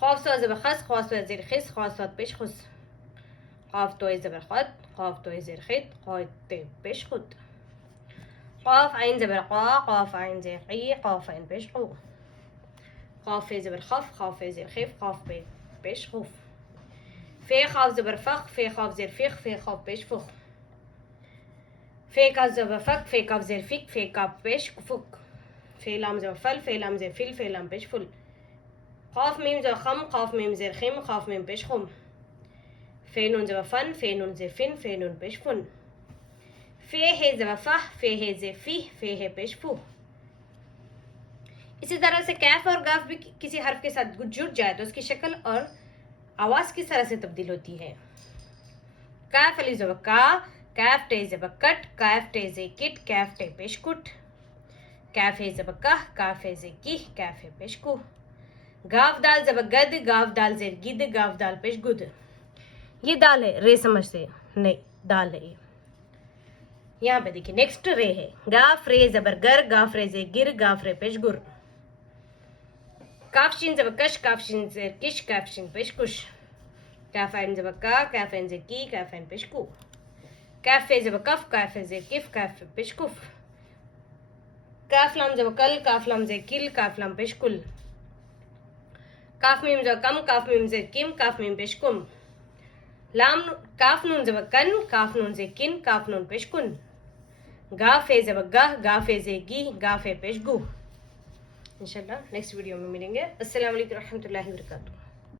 خاف تو زبر خس خاف تو زیر خس خاف تو پیش خس خاف تو زبر خد خاف تو زیر خد خاف تو پیش خود قاف عین زبر قا قاف عین زیر قی قاف عین پیش قو قاف زبر خف خاف زیر خف قاف پیش خوف فی خاف زبر فخ فی خاف زیر فخ فی خاف پیش فخ فی کاف زبر فک فی کاف زیر فک فی کاف پیش فک فی لام زبر فل فی لام زیر فل فی لام پیش فل قاف ميم زبر خم قاف ميم زير خم قاف ميم پیش خم فی نون زبر فن فی نون زیر فن فی نون پیش فن فی ہے زبر فہ فی ہے زیر فی فی ہے پیش فو. اسی طرح سے کیف اور گاف بھی کسی حرف کے ساتھ جڑ جائے تو اس کی شکل اور آواز کس طرح سے تبدیل ہوتی ہے. کیف علی زبر کا کیف ٹے زبر کٹ کیف ٹے زے کٹ کیف ٹے پیش کٹ کیف ہے زبر کہ کیف ہے زے کی کیف ہے پیش کو گاف دال زبر گد گاف دال زیر گد گاف دال پیش گد. یہ دال ہے رے سمجھ سے نہیں دال ہے. یہاں پہ دیکھیں نیکسٹ رے ہے گاف رے زبر گر گاف رے زیر گر گاف رے پیش گر کاف شین زبر کش کاف شین زیر کش کاف شین پیش کش کاف عین زبر کا کاف عین زیر کی کاف عین پیش کو کاف فے زبر کف کاف فے زیر کف کاف پیش کف کاف لام زبر کل کاف لام زیر کل کاف لام پیش کل کاف میم زبر کم کاف میم زیر کم کاف میم پیش کم لام کاف نون زبر کن کاف نون زیر کن کاف نون پیش کن گاف ہے زبر گہ گاف ہے زیر گی گاف ہے پیش گو. انشاءاللہ نیکسٹ ویڈیو میں ملیں گے. السلام علیکم ورحمۃ اللہ وبرکاتہ.